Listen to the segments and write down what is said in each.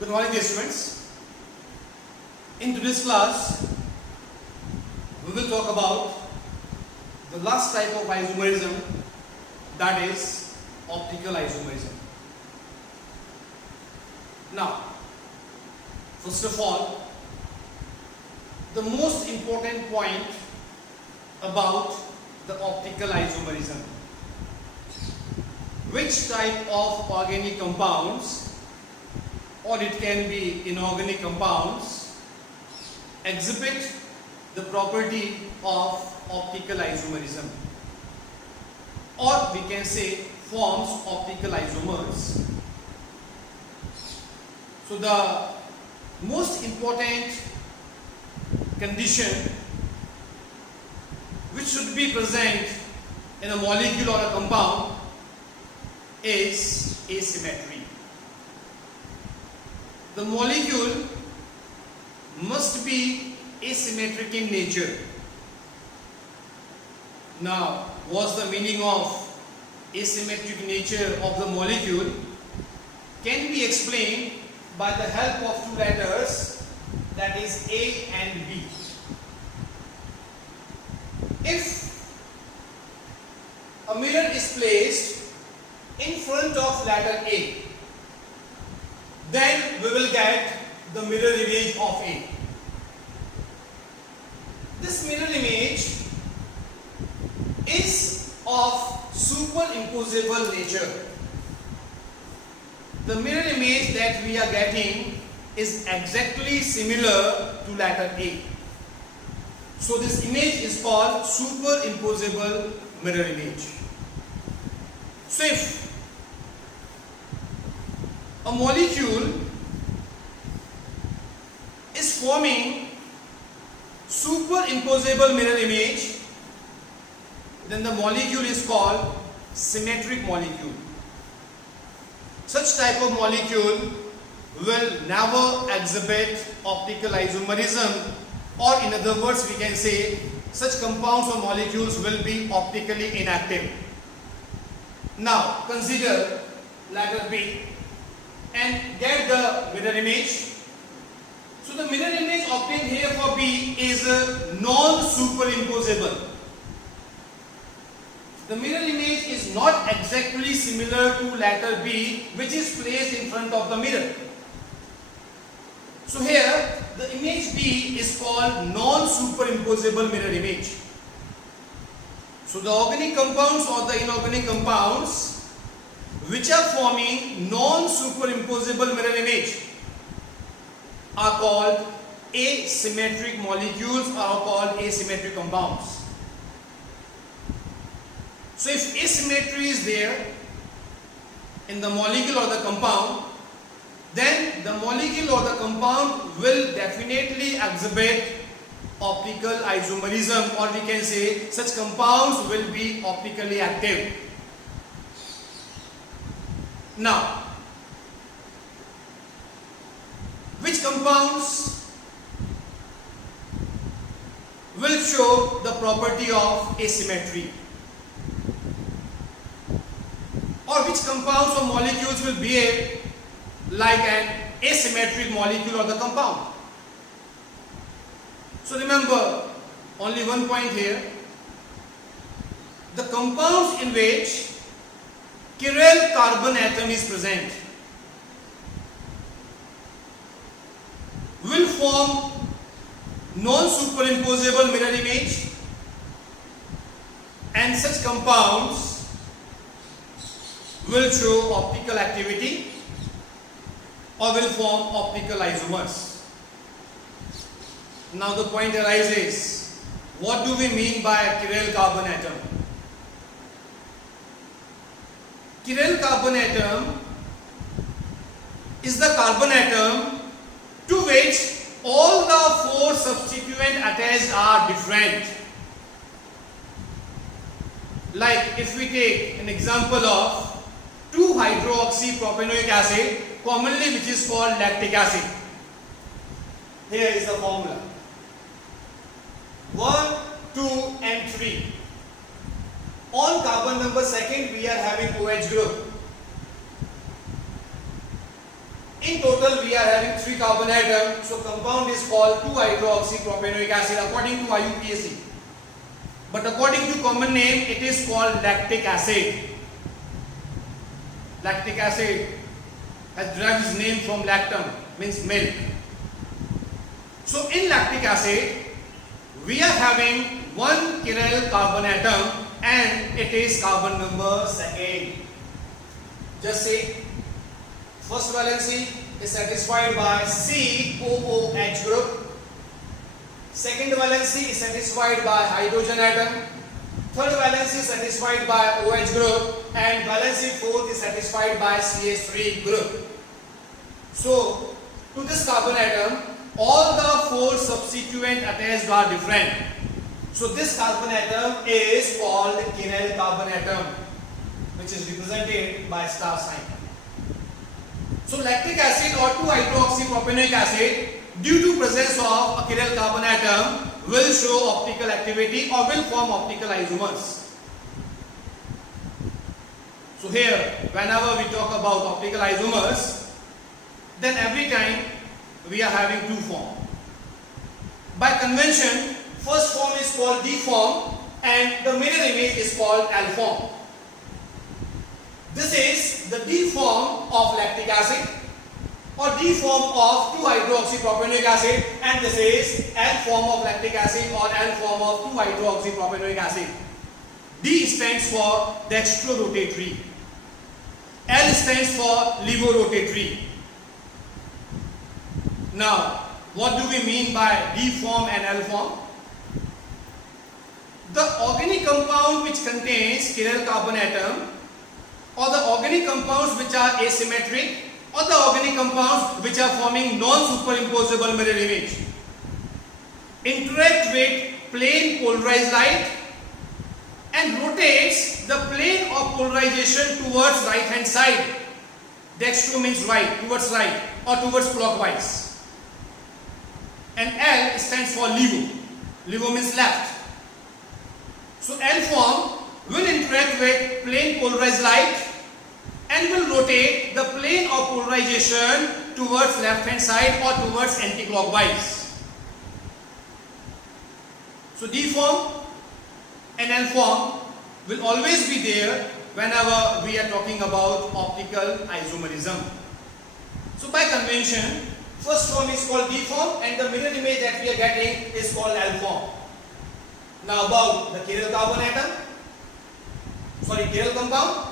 Good morning, dear students. In today's class, we will talk about the last type of isomerism, that is optical isomerism. Now, first of all, the most important point about the optical isomerism. Which type of organic compounds, or it can be inorganic compounds, exhibit the property of optical isomerism, or we can say forms optical isomers. So the most important condition which should be present in a molecule or a compound is asymmetry. The molecule must be asymmetric in nature. Now, what's the meaning of asymmetric nature of the molecule? Can be explained by the help of two letters, that is A and B. If a mirror is placed in front of letter A, then we will get the mirror image of A. This mirror image is of superimposable nature. The mirror image that we are getting is exactly similar to letter A. So this image is called superimposable mirror image. So if a molecule is forming superimposable mirror image, then the molecule is called symmetric molecule. Such type of molecule will never exhibit optical isomerism, or in other words we can say such compounds or molecules will be optically inactive. Now consider letter B and get the mirror image. So the mirror image obtained here for B is non-superimposable. The mirror image is not exactly similar to letter B, which is placed in front of the mirror. So here the image B is called non-superimposable mirror image. So the organic compounds or the inorganic compounds which are forming non-superimposable mirror image are called asymmetric molecules, or are called asymmetric compounds. So if asymmetry is there in the molecule or the compound, then the molecule or the compound will definitely exhibit optical isomerism, or we can say such compounds will be optically active. Now, which compounds will show the property of asymmetry, or which compounds or molecules will behave like an asymmetric molecule or the compound? So remember only one point here. The compounds in which chiral carbon atom is present will form non-superimposable mirror image, and such compounds will show optical activity or will form optical isomers. Now the point arises, what do we mean by chiral carbon atom? Chiral carbon atom is the carbon atom to which all the four substituent attached are different. Like if we take an example of 2-hydroxypropanoic acid, commonly which is called lactic acid. Here is the formula. 1, 2 and 3. On carbon number second we are having OH group. In total total we are having 3 carbon atoms, so compound is called 2-hydroxypropanoic acid according to IUPAC. But according to common name, it is called lactic acid. Lactic acid has derived its name from lactum, means milk. So in lactic acid, we are having one chiral carbon atom and it is carbon number 2. Just say, first valency is satisfied by COOH group. Second valency is satisfied by hydrogen atom. Third valency is satisfied by OH group, and valency fourth is satisfied by CH3 group. So to this carbon atom, all the 4 subsequent attached are different. So this carbon atom is called chiral carbon atom, which is represented by star sign. So lactic acid or 2-hydroxypropanoic acid, due to presence of a chiral carbon atom, will show optical activity or will form optical isomers. So here, whenever we talk about optical isomers, then every time we are having 2 forms. By convention, first form is called D form and the mirror image is called L form. This is the D form of lactic acid or D form of 2-hydroxypropanoic acid, and this is L form of lactic acid or L form of 2-hydroxypropanoic acid. D stands for dextrorotatory. L stands for levorotatory. Now, what do we mean by D form and L form? The organic compound which contains chiral carbon atom, or the organic compounds which are asymmetric, or the organic compounds which are forming non-superimposable mirror image, interact with plane polarized light and rotates the plane of polarization towards right hand side. Dextro means right, towards right or towards clockwise. And L stands for levo. Levo means left. So L form will interact with plane polarized light and will rotate the plane of polarization towards left hand side or towards anti-clockwise. So D form and L form will always be there whenever we are talking about optical isomerism. So by convention, first form is called D form and the mirror image that we are getting is called L form. Now about the chiral carbon atom, chiral compound.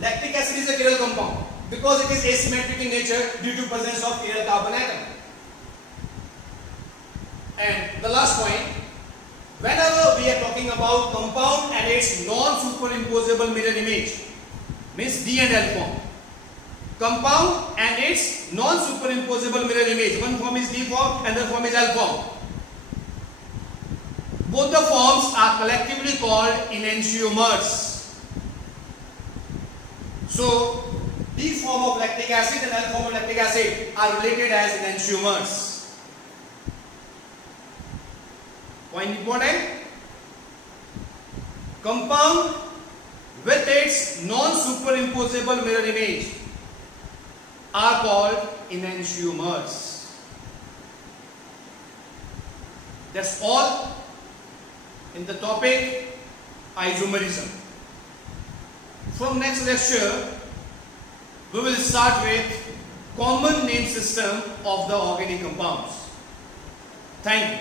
Lactic acid is a chiral compound because it is asymmetric in nature due to presence of chiral carbon atom. And the last point, whenever we are talking about compound and its non-superimposable mirror image, means D and L form. Compound and its non-superimposable mirror image, one form is D form and the form is L form. Both the forms are collectively called enantiomers. So, D form of lactic acid and L form of lactic acid are related as enantiomers. Point important. Compound with its non-superimposable mirror image are called enantiomers. That's all in the topic isomerism. From next lecture, we will start with common name system of the organic compounds. Thank you.